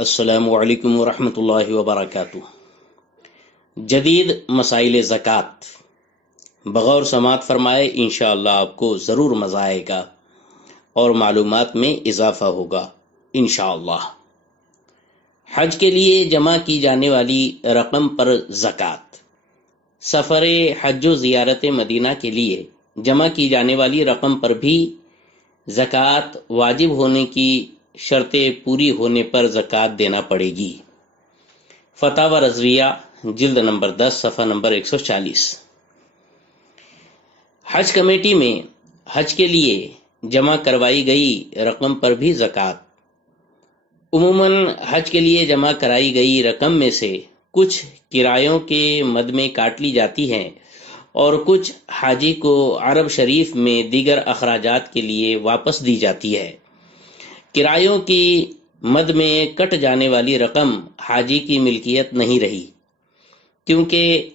السلام علیکم ورحمۃ اللہ وبرکاتہ۔ جدید مسائل زکوٰۃ بغور سماعت فرمائے، انشاءاللہ آپ کو ضرور مزہ آئے گا اور معلومات میں اضافہ ہوگا انشاءاللہ۔ حج کے لیے جمع کی جانے والی رقم پر زکوٰۃ۔ سفر حج و زیارت مدینہ کے لیے جمع کی جانے والی رقم پر بھی زکوٰۃ واجب ہونے کی شرطیں پوری ہونے پر زکوٰۃ دینا پڑے گی۔ فتاوی رضویہ جلد نمبر 10 صفحہ نمبر 140۔ حج کمیٹی میں حج کے لیے جمع کروائی گئی رقم پر بھی زکوٰۃ۔ عموماً حج کے لیے جمع کرائی گئی رقم میں سے کچھ کرایوں کے مد میں کاٹ لی جاتی ہیں اور کچھ حاجی کو عرب شریف میں دیگر اخراجات کے لیے واپس دی جاتی ہے۔ کرایوں کی مد میں کٹ جانے والی رقم حاجی کی ملکیت نہیں رہی، کیونکہ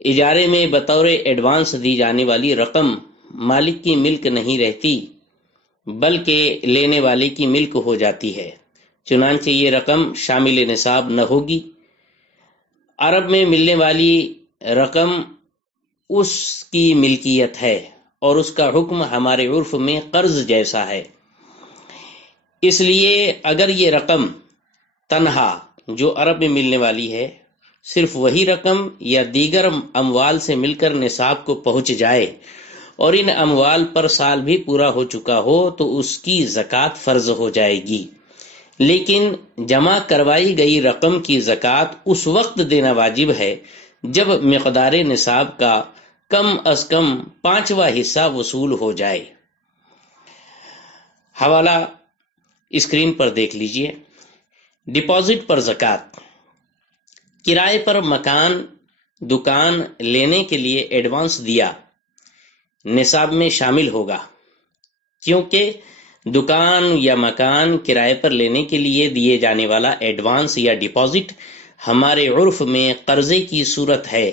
اجارے میں بطور ایڈوانس دی جانے والی رقم مالک کی ملک نہیں رہتی بلکہ لینے والے کی ملک ہو جاتی ہے، چنانچہ یہ رقم شامل نصاب نہ ہوگی۔ عرب میں ملنے والی رقم اس کی ملکیت ہے اور اس کا حکم ہمارے عرف میں قرض جیسا ہے۔ اس لیے اگر یہ رقم تنہا جو عرب میں ملنے والی ہے صرف وہی رقم یا دیگر اموال سے مل کر نصاب کو پہنچ جائے اور ان اموال پر سال بھی پورا ہو چکا ہو تو اس کی زکوٰۃ فرض ہو جائے گی، لیکن جمع کروائی گئی رقم کی زکوٰۃ اس وقت دینا واجب ہے جب مقدار نصاب کا کم از کم 5واں حصہ وصول ہو جائے۔ حوالہ اسکرین پر دیکھ لیجئے۔ ڈپازٹ پر زکوٰۃ۔ کرائے پر مکان دکان لینے کے لیے ایڈوانس دیا نصاب میں شامل ہوگا، کیونکہ دکان یا مکان کرائے پر لینے کے لیے دیے جانے والا ایڈوانس یا ڈپازٹ ہمارے عرف میں قرضے کی صورت ہے،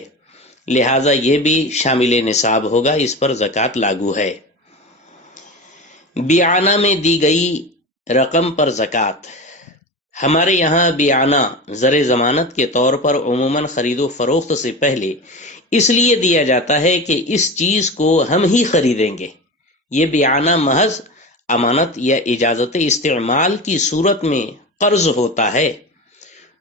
لہٰذا یہ بھی شامل نصاب ہوگا، اس پر زکوٰۃ لاگو ہے۔ بیعانہ میں دی گئی رقم پر زکوٰۃ۔ ہمارے یہاں بیعانہ زر ضمانت کے طور پر عموماً خرید و فروخت سے پہلے اس لیے دیا جاتا ہے کہ اس چیز کو ہم ہی خریدیں گے۔ یہ بیعانہ محض امانت یا اجازت استعمال کی صورت میں قرض ہوتا ہے۔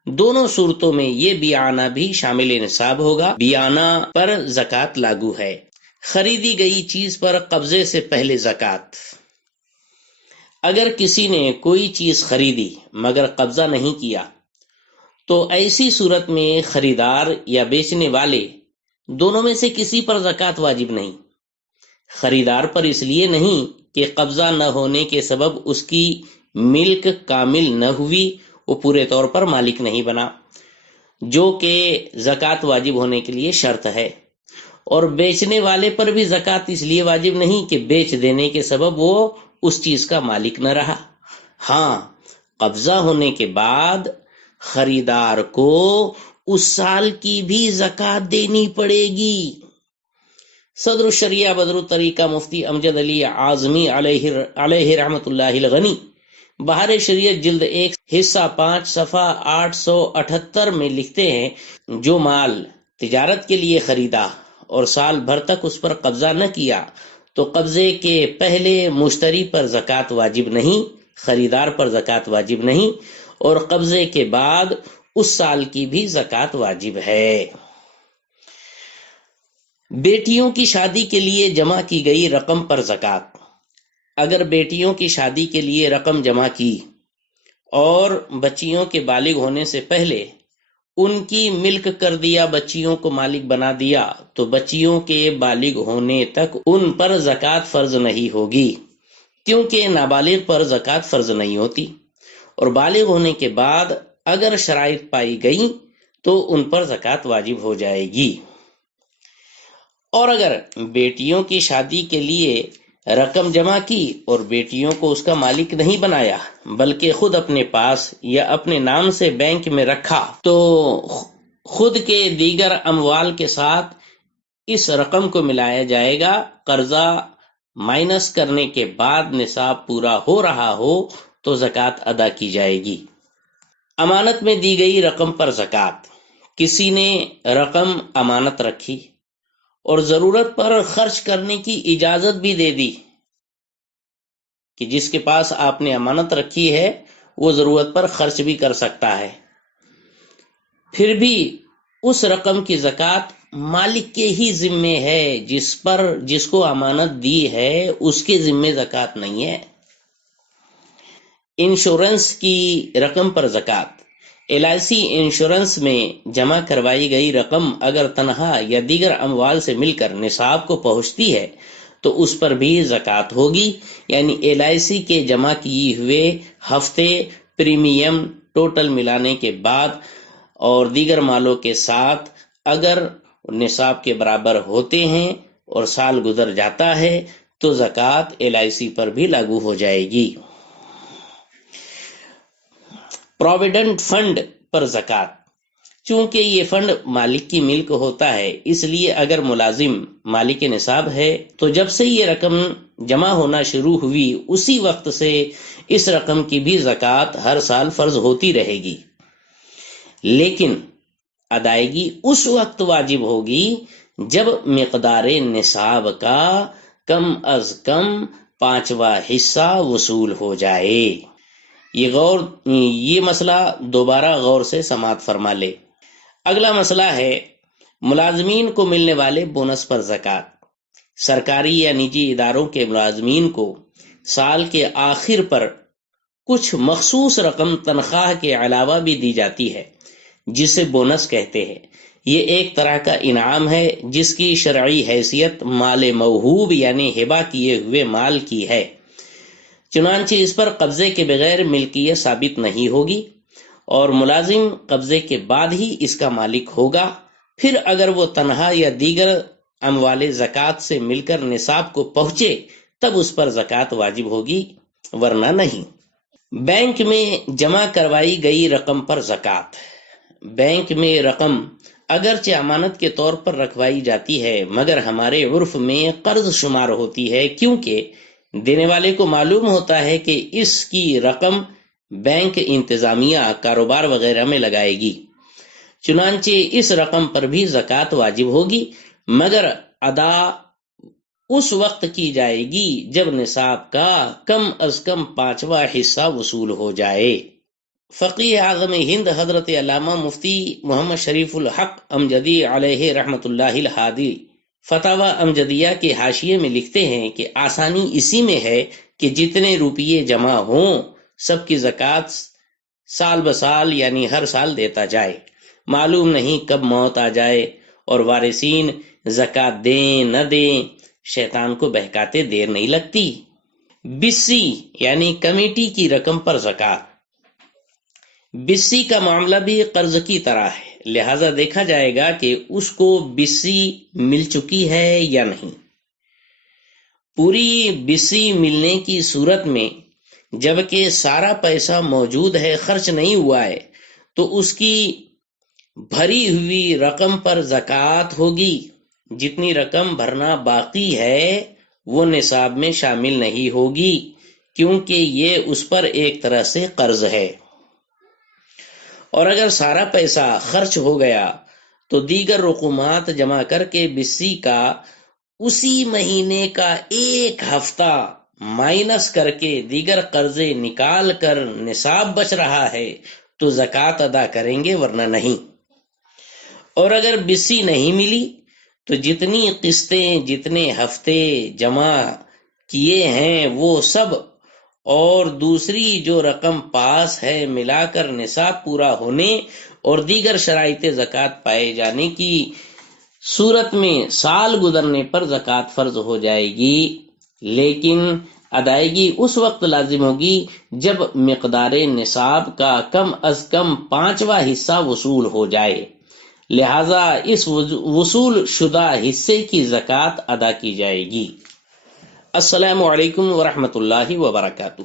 دونوں صورتوں میں یہ بیعانہ بھی شامل نصاب ہوگا۔ بیعانہ پر زکوٰۃ لاگو ہے۔ خریدی گئی چیز پر قبضے سے پہلے زکوٰۃ۔ اگر کسی نے کوئی چیز خریدی مگر قبضہ نہیں کیا تو ایسی صورت میں خریدار یا بیچنے والے دونوں میں سے کسی پر زکوٰۃ واجب نہیں۔ خریدار پر اس لیے نہیں کہ قبضہ نہ ہونے کے سبب اس کی ملک کامل نہ ہوئی، وہ پورے طور پر مالک نہیں بنا، جو کہ زکوٰۃ واجب ہونے کے لیے شرط ہے، اور بیچنے والے پر بھی زکوٰۃ اس لیے واجب نہیں کہ بیچ دینے کے سبب وہ اس چیز کا مالک نہ رہا۔ ہاں، قبضہ ہونے کے بعد خریدار کو اس سال کی بھی زکوٰۃ دینی پڑے گی۔ صدر الشریعہ بدر الطریقہ مفتی امجد علی اعظمی علیہ رحمۃ اللہ الغنی بہار شریعت جلد 1 حصہ 5 صفحہ 878 میں لکھتے ہیں، جو مال تجارت کے لیے خریدا اور سال بھر تک اس پر قبضہ نہ کیا تو قبضے کے پہلے مشتری پر زکوٰۃ واجب نہیں، خریدار پر زکوٰۃ واجب نہیں، اور قبضے کے بعد اس سال کی بھی زکوٰۃ واجب ہے۔ بیٹیوں کی شادی کے لیے جمع کی گئی رقم پر زکوٰۃ۔ اگر بیٹیوں کی شادی کے لیے رقم جمع کی اور بچیوں کے بالغ ہونے سے پہلے ان کی ملک کر دیا، بچیوں کو مالک بنا دیا، تو بچیوں کے بالغ ہونے تک ان پر زکوٰۃ فرض نہیں ہوگی، کیونکہ نابالغ پر زکوٰۃ فرض نہیں ہوتی، اور بالغ ہونے کے بعد اگر شرائط پائی گئیں تو ان پر زکوٰۃ واجب ہو جائے گی۔ اور اگر بیٹیوں کی شادی کے لیے رقم جمع کی اور بیٹیوں کو اس کا مالک نہیں بنایا بلکہ خود اپنے پاس یا اپنے نام سے بینک میں رکھا، تو خود کے دیگر اموال کے ساتھ اس رقم کو ملایا جائے گا۔ قرضہ مائنس کرنے کے بعد نصاب پورا ہو رہا ہو تو زکوٰۃ ادا کی جائے گی۔ امانت میں دی گئی رقم پر زکوٰۃ۔ کسی نے رقم امانت رکھی اور ضرورت پر خرچ کرنے کی اجازت بھی دے دی کہ جس کے پاس آپ نے امانت رکھی ہے وہ ضرورت پر خرچ بھی کر سکتا ہے، پھر بھی اس رقم کی زکوٰۃ مالک کے ہی ذمے ہے، جس کو امانت دی ہے اس کے ذمے زکوٰۃ نہیں ہے۔ انشورنس کی رقم پر زکوٰۃ۔ LIC انشورنس میں جمع کروائی گئی رقم اگر تنہا یا دیگر اموال سے مل کر نصاب کو پہنچتی ہے تو اس پر بھی زکوٰۃ ہوگی، یعنی LIC کے جمع کیے ہوئے ہفتے پریمیم ٹوٹل ملانے کے بعد اور دیگر مالوں کے ساتھ اگر نصاب کے برابر ہوتے ہیں اور سال گزر جاتا ہے تو زکوٰۃ LIC پر بھی لاگو ہو جائے گی۔ پروویڈنٹ فنڈ پر زکوٰۃ۔ چونکہ یہ فنڈ مالک کی ملک ہوتا ہے، اس لیے اگر ملازم مالک نصاب ہے تو جب سے یہ رقم جمع ہونا شروع ہوئی اسی وقت سے اس رقم کی بھی زکوٰۃ ہر سال فرض ہوتی رہے گی، لیکن ادائیگی اس وقت واجب ہوگی جب مقدار نصاب کا کم از کم 5واں حصہ وصول ہو جائے۔ یہ مسئلہ دوبارہ غور سے سماعت فرما لے۔ اگلا مسئلہ ہے ملازمین کو ملنے والے بونس پر زکوٰۃ۔ سرکاری یا نجی اداروں کے ملازمین کو سال کے آخر پر کچھ مخصوص رقم تنخواہ کے علاوہ بھی دی جاتی ہے جسے بونس کہتے ہیں۔ یہ ایک طرح کا انعام ہے جس کی شرعی حیثیت مال موہوب یعنی ہبہ کیے ہوئے مال کی ہے، چنانچہ اس پر قبضے کے بغیر ملکیت ثابت نہیں ہوگی اور ملازم قبضے کے بعد ہی اس کا مالک ہوگا۔ پھر اگر وہ تنہا یا دیگر اموال زکوٰۃ سے مل کر نصاب کو پہنچے تب اس پر زکوٰۃ واجب ہوگی، ورنہ نہیں۔ بینک میں جمع کروائی گئی رقم پر زکوٰۃ۔ بینک میں رقم اگرچہ امانت کے طور پر رکھوائی جاتی ہے مگر ہمارے عرف میں قرض شمار ہوتی ہے، کیونکہ دینے والے کو معلوم ہوتا ہے کہ اس کی رقم بینک انتظامیہ کاروبار وغیرہ میں لگائے گی، چنانچہ اس رقم پر بھی زکوٰۃ واجب ہوگی مگر ادا اس وقت کی جائے گی جب نصاب کا کم از کم 5واں حصہ وصول ہو جائے۔ فقیہ اعظم ہند حضرت علامہ مفتی محمد شریف الحق امجدی علیہ رحمۃ اللہ الہادی فتاوی امجدیہ کے حاشیے میں لکھتے ہیں کہ آسانی اسی میں ہے کہ جتنے روپیے جمع ہوں سب کی زکوٰۃ سال بسال یعنی ہر سال دیتا جائے۔ معلوم نہیں کب موت آ جائے اور وارثین زکوٰۃ دیں نہ دیں، شیطان کو بہکاتے دیر نہیں لگتی۔ بسی یعنی کمیٹی کی رقم پر زکوٰۃ۔ بسی کا معاملہ بھی قرض کی طرح ہے، لہذا دیکھا جائے گا کہ اس کو بسی مل چکی ہے یا نہیں۔ پوری بسی ملنے کی صورت میں جبکہ سارا پیسہ موجود ہے، خرچ نہیں ہوا ہے، تو اس کی بھری ہوئی رقم پر زکوٰۃ ہوگی۔ جتنی رقم بھرنا باقی ہے وہ نصاب میں شامل نہیں ہوگی کیونکہ یہ اس پر ایک طرح سے قرض ہے، اور اگر سارا پیسہ خرچ ہو گیا تو دیگر رقومات جمع کر کے بسی کا اسی مہینے کا ایک ہفتہ مائنس کر کے دیگر قرضے نکال کر نصاب بچ رہا ہے تو زکوٰۃ ادا کریں گے، ورنہ نہیں۔ اور اگر بسی نہیں ملی تو جتنی قسطیں جتنے ہفتے جمع کیے ہیں وہ سب اور دوسری جو رقم پاس ہے ملا کر نصاب پورا ہونے اور دیگر شرائط زکوٰۃ پائے جانے کی صورت میں سال گزرنے پر زکوٰۃ فرض ہو جائے گی، لیکن ادائیگی اس وقت لازم ہوگی جب مقدار نصاب کا کم از کم 5واں حصہ وصول ہو جائے، لہذا اس وصول شدہ حصے کی زکوٰۃ ادا کی جائے گی۔ السلام علیکم ورحمۃ اللہ وبرکاتہ۔